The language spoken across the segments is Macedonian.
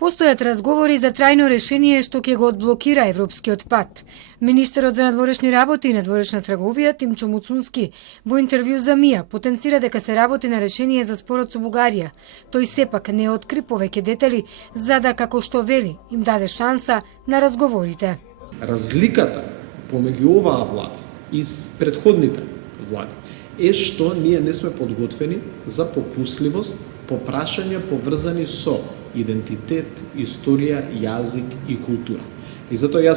Постојат разговори за трајно решение што ќе го одблокира европскиот пат. Министерот за надворешни работи и надворешна трговија Тимчо Муцунски во интервју за МИА потенцира дека се работи на решение за спорот со Бугарија. Тој сепак не откри повеќе детали за да, како што вели, им даде шанса на разговорите. Разликата помеѓу оваа влада и претходните влади е што ние не сме подготвени за попусливост по прашања поврзани со идентитет, историја, јазик и култура. И затоа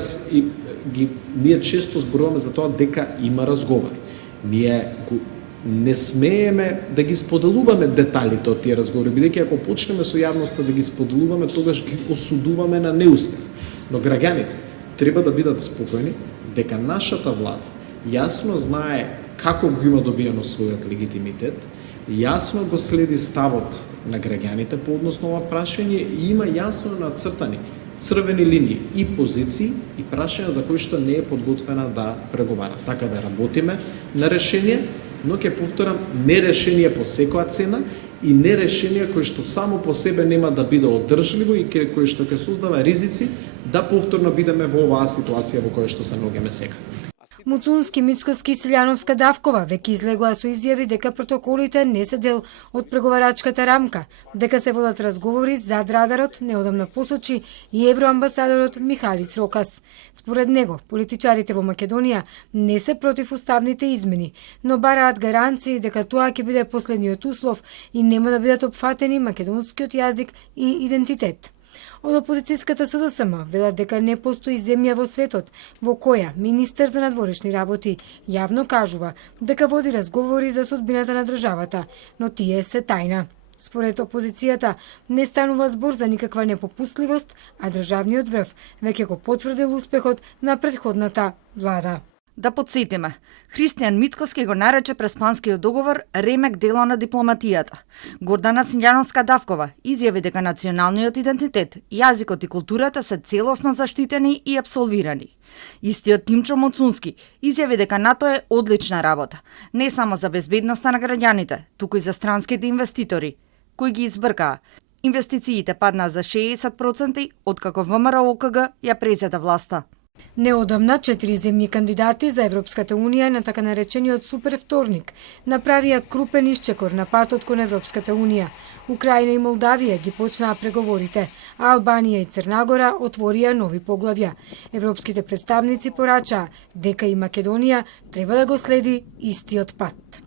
ние често зборуваме за тоа дека има разговори. Ние не смееме да ги споделуваме деталите од тие разговори, бидејќи ако почнеме со јавноста да ги споделуваме, тогаш ги осудуваме на неуспех. Но граѓаните треба да бидат спокојни дека нашата влада јасно знае како го има добиено својот легитимитет, јасно го следи ставот на граѓаните по однос на ова прашање и има јасно нацртани црвени линии и позиции и прашања за кои што не е подготвена да преговара. Така да работиме на решение, но ќе повторам, не решение по секоја цена и не решение кое што само по себе нема да биде одржливо и кое што ќе создава ризици да повторно бидеме во оваа ситуација во која што се наоѓаме сега. Муцунски, Мицкоски и Силјановска Давкова веќе излегоа со изјави дека протоколите не се дел од преговарачката рамка, дека се водат разговори зад радарот, неодамна посочи и евроамбасадорот Михалис Рокас. Според него, политичарите во Македонија не се против уставните измени, но бараат гаранции дека тоа ќе биде последниот услов и нема да бидат опфатени македонскиот јазик и идентитет. Од опозицијската СДСМ велат дека не постои земја во светот во која министер за надворешни работи јавно кажува дека води разговори за судбината на државата, но тие се тајна. Според опозицијата не станува збор за никаква непопустливост, а државниот врв веќе го потврдил успехот на претходната влада. Да подсетиме, Христијан Мицкоски го нарече Преспанскиот договор ремек дело на дипломатијата. Гордана Силјановска Давкова изјави дека националниот идентитет, јазикот и културата се целосно заштитени и апсолвирани. Истиот Тимчо Муцунски изјави дека НАТО е одлична работа, не само за безбедноста на граѓаните, туку и за странските инвеститори, кои ги избркаа. Инвестициите паднаа за 60% откако ВМРО-ОКГ ја презеде власта. Неодамна 4 земји кандидати за Европската Унија на така наречениот супер вторник направија крупен исчекор на патот кон Европската Унија. Украина и Молдавија ги почнаа преговорите, а Албанија и Црна отворија нови поглавја. Европските представници порачаа дека и Македонија треба да го следи истиот пат.